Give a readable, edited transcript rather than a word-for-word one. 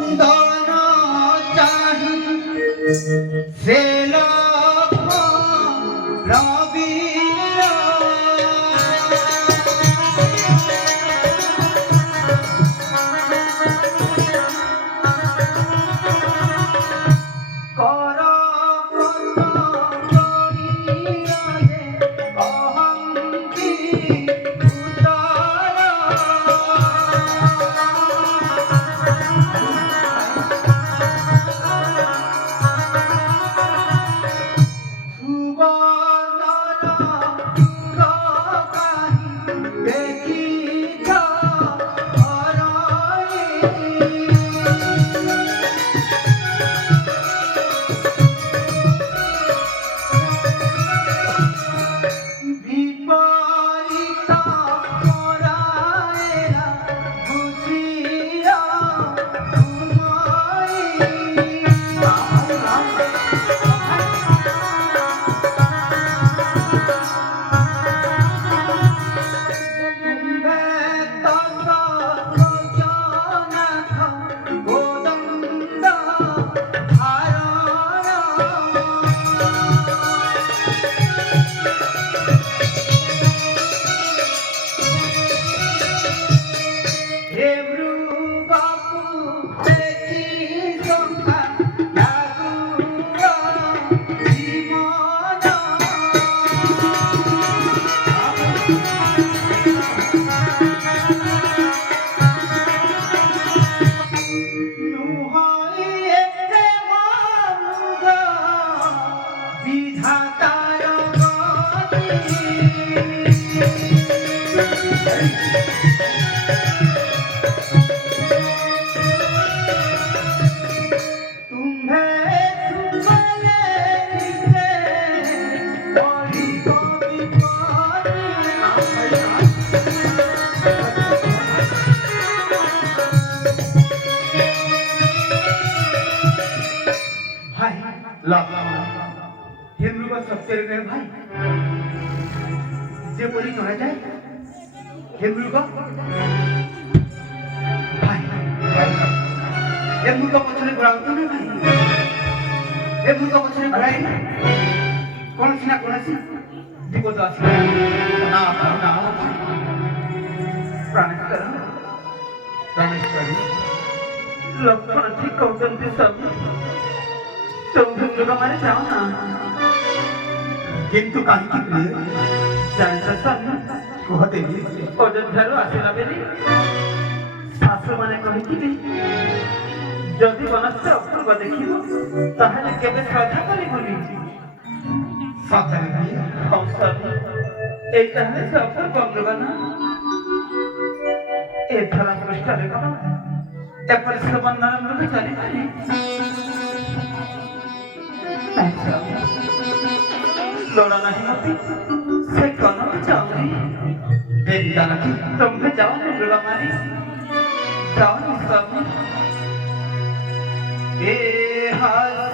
धन चाही से रवि सत्य भाई जे बोली चढ़ा जाए हेमरू का भाई हेमरू का पछरे घुराओ ना भाई हेमरू का पछरे घुराई कौन सी ना कौन सी विपद आसी ना ना प्राणेश्वर लक्षण ठीक कहते सब तुम हेमरू का मारे जाओ ना किंतु काहे की प्रिय जानसन कहते अयोध्यार आसिला बेली शास्त्र माने कहिथिबि जदि बनस्य अपूर्व देखिबो ताहाले केबे श्रद्धा करिबुनि सतरे अवसर ए ताहाले से अपूर्व अग्रवाना ए धरा पृष्ठ रेखा ए परिश्रम बंधन में चली पानी लोड़ा नहीं होती से कौन जाऊंगी बेटा रखी तुम भी जाओ मुर्गा मारी जाओ सब ए हाल